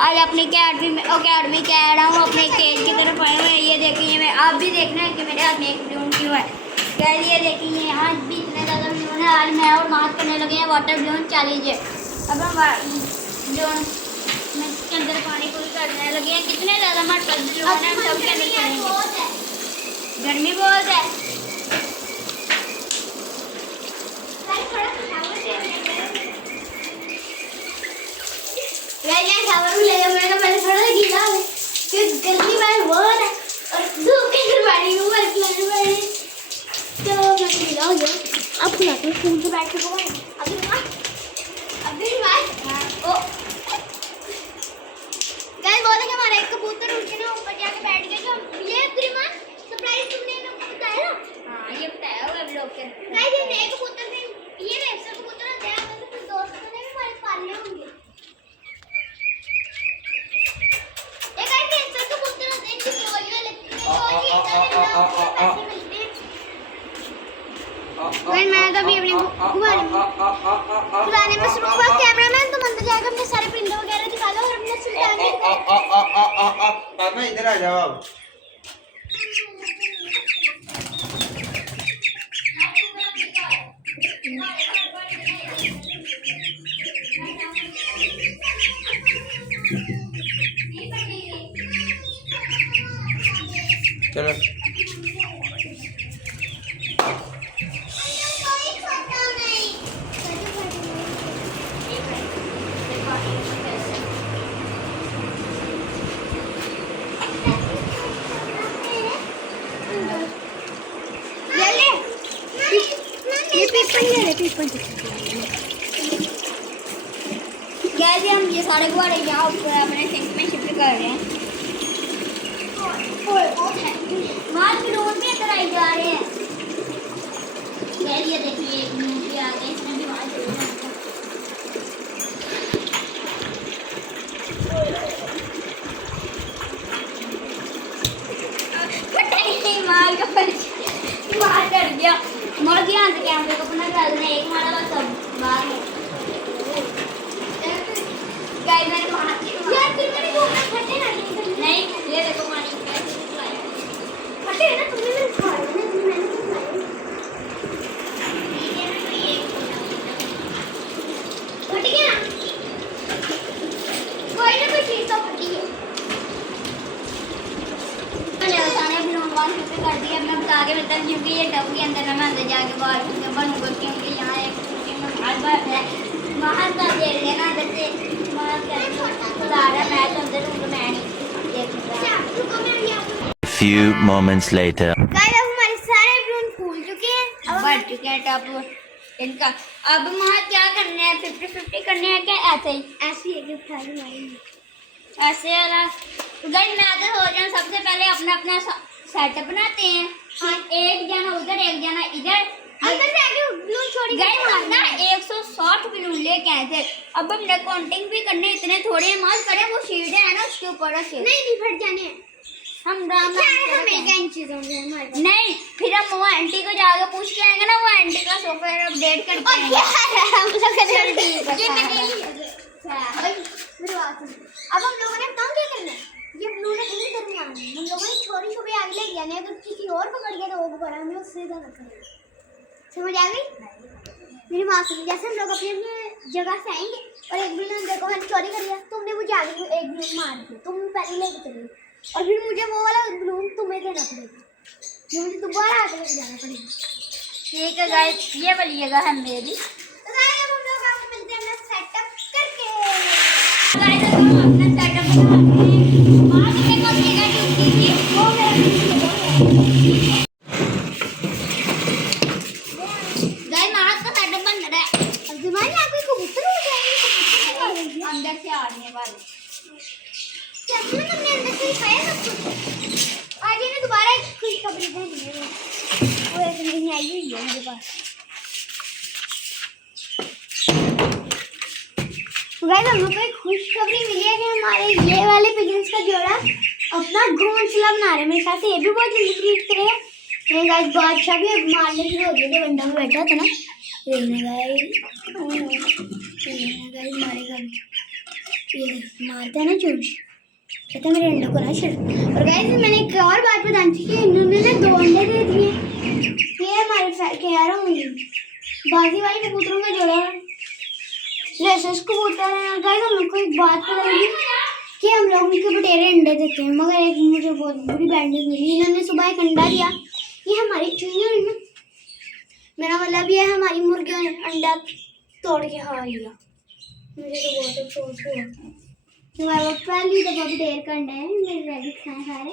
आज अपनी अकेडमी के आ रहा हूँ, अपने केज की तरफ आया हूँ। ये देखिए, मैं आप भी देखना है कि मेरे हाथ में एक बलून क्यों है। कैसे ये देखिए, आज भी इतने ज़्यादा बलून है। आज मैं और मार्क करने लगे हैं वाटर बलून चैलेंज। अब हम बलून के अंदर पानी पूरी करने लगे हैं। कितने ज़्यादा हमारे पास बलून है, हम सबके अंदर करेंगे। गर्मी बहुत है। मैंने पहले थोड़ा सा गीला है क्योंकि गर्मी में बहुत है और धूप के अंदर पानी में बर्फ लगने वाली है, तो मैं गीला हो गया। अब खुला तो स्कूल से बैठ के बोल अभी ओ गाइस बोले कि हमारा एक कबूतर उड़ के ना ऊपर जाके बैठ गया। जो ये प्रीमान सरप्राइज तुमने ना बताया ना। हां, ये बताया हुआ है ब्लॉग के। गाइस ये नए कबूतर थे, ये वैसे कबूतर होते हैं, मतलब फिर दोस्तों ने भी हमारे पाले होंगे। मैं तो अभी अपने पुराने मशरूम का कैमरामैन तुम अंदर जाकर अपने सारे परिंदे वगैरह दिखा लो और अपने सुल्तान पापा इधर आ जाओ आप। चलो कैसे हम ये सारे गुब्बारे यहाँ ऊपर अपने सिंक में शिफ्ट कर रहे हैं। मार्च रोड में अंदर आई जा रहे हैं। ये देखिए, एक मूवी आ गई, इसमें भी वहाँ बाहर कर दिया। मर गया अंदर कैमरे को अपना कर देना। एक मारा बस सब बाहर है। गाइस मैंने वहाँ यार फिर मैंने घूमना फटे ना नहीं, ये देखो पानी कैसे लाया फटे है ना। तुमने मैंने खाया ना, मैंने फट गया। कोई ना कोई चीज तो फटी है। कर दिया मैं बता के मिलता हूँ क्योंकि ये टब के अंदर मैं अंदर जाके बाहर बनूंगा क्योंकि यहाँ एक बाहर है बाहर का दे रहे ना अंदर से खुला रहा। मैं तो अंदर हूँ, मैं नहीं। Few moments later. गाइस अब हमारे सारे बलून फूल चुके हैं, अब बढ़ चुके हैं टब इनका। अब वहाँ क्या करना है, 50-50 करने हैं क्या? ऐसे ही है कि ऐसे वाला। गाइस मैं आगे हो जाऊँ, सबसे पहले अपना अपना सेटअप बनाते हैं। एक जना उधर, एक जना इधर, अंदर से आके बलून छोड़ी। गाइस हम ना 160 बलून लेके आए थे। अब हमने काउंटिंग भी करने, इतने थोड़े मत करें, वो शीट है ना उसके ऊपर रखे। नहीं फट जाने हम ड्रामा नहीं। फिर हम वो आंटी को जाके पूछ के आएंगे ना, वो आंटी का सॉफ्टवेयर अपडेट करके आएंगे। अब हम लोगों ने काम क्या करना है, ये ब्लू ने कहीं दरमियान हम लोगों ने छोरी छुपी आगे ले गया। नहीं अगर किसी और पकड़ गया तो वो दोबारा हम लोग सीधा कर करेंगे। समझ आ गई मेरी बात? जैसे हम लोग अपनी अपनी जगह से आएंगे और एक ब्लू देखो मैंने चोरी कर लिया, तुमने मुझे आगे एक ब्लू मार दिया, तुम पहले लेके चले और फिर मुझे वो वाला ब्लू तुम्हें देना पड़ेगा, जो मुझे दोबारा आगे लेके जाना पड़ेगा। ठीक है गाइस, ये वाली जगह है मेरी। तो गाइस अब हम लोग आपको मिलते हैं अपना सेटअप करके। गाइस अब हम अपना सेटअप बनाते हैं। वहाँ से मेरे पास जगह ढूंढी थी, वो गाइस महाराज का सेटअप बन रहा है। अब तुम्हारे यहाँ कोई कबूतर हो जाएंगे अंदर से आने वाले। कैसे ना तुमने अंदर से खाया सब कुछ? आज ये ना दोबारा एक खुशखबरी देनी है, वो ऐसे नहीं आई हुई है मेरे पास। गाइस हमको एक खुशखबरी मिली है कि हमारे ये वाले पिजन्स का जोड़ा अपना घोंसला बना रहे हैं मेरे साथ। ये भी बहुत जल्दी क्रिएट करेगा। ये गाइस बादशाह भी अब मारने शुरू हो गए थे, बंदा में बैठा था ना। ये गाइस मारेगा ये, मारता है ना चोर, कहते मेरे अंडों को ना छोड़। और गाइस मैंने एक और बात बतानी थी कि इन्होंने ना 2 अंडे दे दिए। ये हमारे कह रहा हूँ बाजी वाले कबूतरों में जोड़ा लेसेस कबूतर है। गाइस हम लोग को एक बात पता लगी कि हम लोग उनके बटेरे अंडे देते हैं, मगर एक मुझे बहुत बुरी बैडनेस मिली। इन्होंने सुबह एक अंडा दिया, ये हमारी चुईयों ने, मेरा मतलब ये हमारी मुर्गियों ने अंडा तोड़ के खा लिया। मुझे तो बहुत अफसोस हुआ। हमारे वो पहली दफा बटेर का अंडा है, मेरे रैबिट खाए सारे।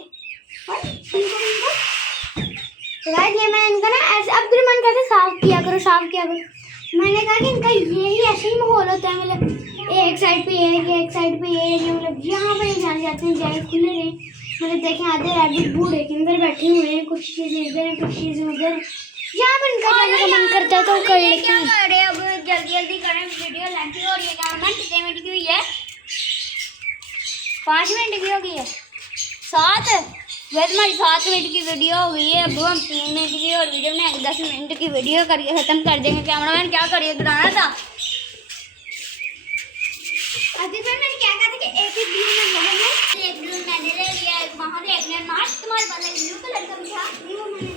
तो गाइस ये मैं इनका ना ऐसे अब भी मन करता है साफ किया करो, साफ किया करो। मैंने कहा कि इनका यही ऐसे ही माहौल होता है, मतलब एक साइड पे एक साइड पे ये मतलब यहाँ पर नहीं जाने जाते हैं, जाए खुले रहे। मतलब देखें आधे रैबिट बूढ़े के अंदर बैठे हुए हैं, कुछ चीज़ें इधर कुछ चीज़ें उधर। जहाँ पर इनका जाने का मन करता है तो कर लेते हैं। अब जल्दी जल्दी करें, वीडियो लेंथी हो रही है। कैमरामैन कितने मिनट की हुई है? 5 मिनट की हो गई है। 7 वैसे हमारी 7 मिनट की वीडियो हो गई है। अब हम 3 मिनट की और वीडियो में 10 मिनट की वीडियो करके ख़त्म कर देंगे। कैमरामैन क्या करिए, गिराना था। अभी मैंने क्या कहा था कि एक ब्लू में लगेंगे, एक ब्लू मैंने ले लिया, वहाँ पे एक ने मार्च तुम्हारे पास ब्लू कलर का भी था, वो मैंने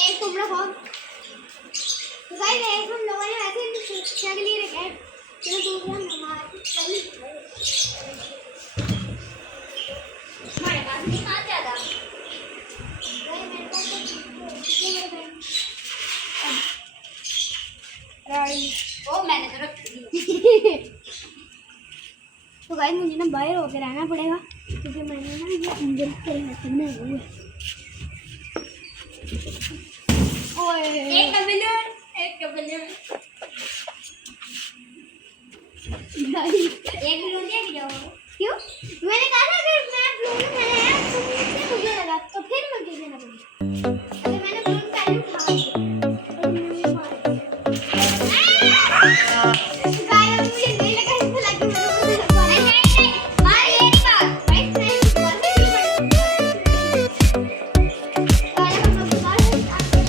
एक तुम लोग हो। तो गाइस एक हम लोगों ने वैसे ही शिक्षा के लिए रखा है, तो दूसरा हमारे पास नहीं आ ज़्यादा। मेरे पास ओ मैंने तो रख दी। तो गाइस मुझे ना बाहर होकर रहना पड़ेगा, क्योंकि मैंने ना ये अंदर से करना है। ओए एक कबीलर एक ब्लू दे जाओ। क्यों? मैंने कहा था कि मैं ब्लू में तो मुझे लगा तो फिर मुझे देना पड़ेगा। अगर मैंने ब्लू पहले उठा लिया तो मुझे मार गाइस मुझे नहीं लगा इसको लगी मेरे को नहीं मार ये नहीं मार राइट नहीं बहुत ही गाइस हम लोग मार ओए अब तो मार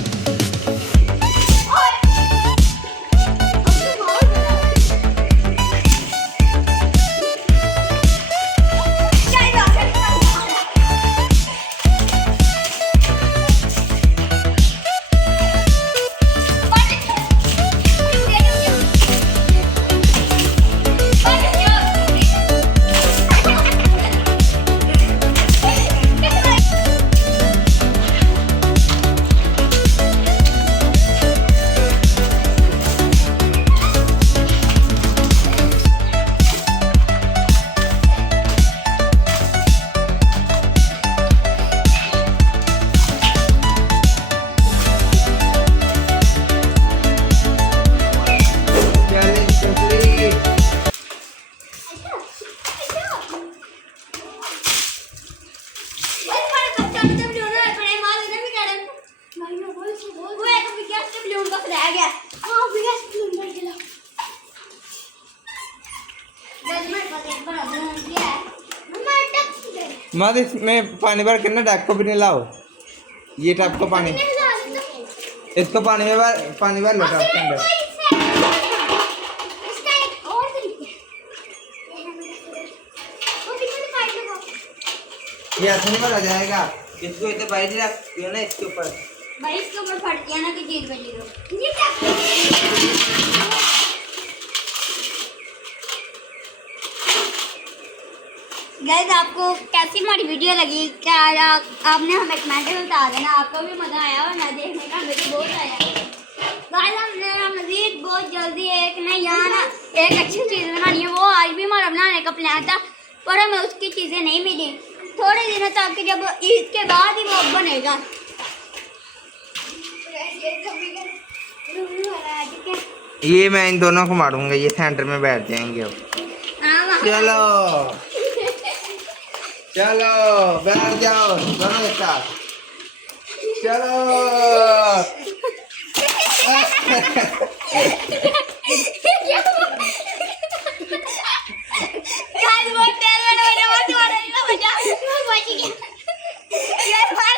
मत इसमें पानी भर के ना डैक को भी नहीं लाओ। ये टैप को पानी, इसको पानी भर लो टैप के अंदर। ये ऐसे नहीं भरा जाएगा, इसको इधर बाहर रख दियो ना, इसके ऊपर भाई इसके ऊपर फट गया ना कि चीज बजेगा। गाइस आपको कैसी हमारी वीडियो लगी? क्या आपने हमें कमेंट में बता देना, आपको भी मज़ा आया और मैं देखने का मुझे बहुत आया। गाइस हमने मज़ीद बहुत जल्दी एक ना यहाँ ना एक अच्छी चीज़ बनानी है। वो आज भी हमारा बनाने का प्लान था, पर हमें उसकी चीज़ें नहीं मिली। थोड़े दिनों तक कि जब ईद के बाद ही वो बनेगा। ये मैं इन दोनों को मारूंगा, ये सेंटर में बैठ जाएंगे अब। चलो चलो बैठ जाओ दोनों एक साथ, चलो। बहुत बच गया। यार मार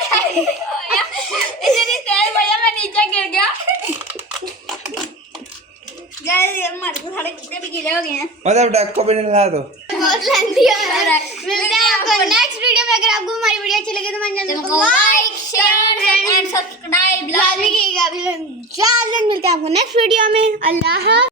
इतनी तेज बजा मैं नीचे गिर गया। गाइस ये हमारे को सारे कितने भी गिले हो गए हैं। मतलब डक को भी नहीं ला दो। बहुत लेंथी हो रहा है। मिलते हैं आपको नेक्स्ट वीडियो में। अगर आपको हमारी वीडियो अच्छी लगे तो हमारे चैनल को लाइक शेयर एंड सब्सक्राइब लाजमी कीजिएगा। जल्द मिलते हैं आपको नेक्स्ट वीडियो में। अल्लाह।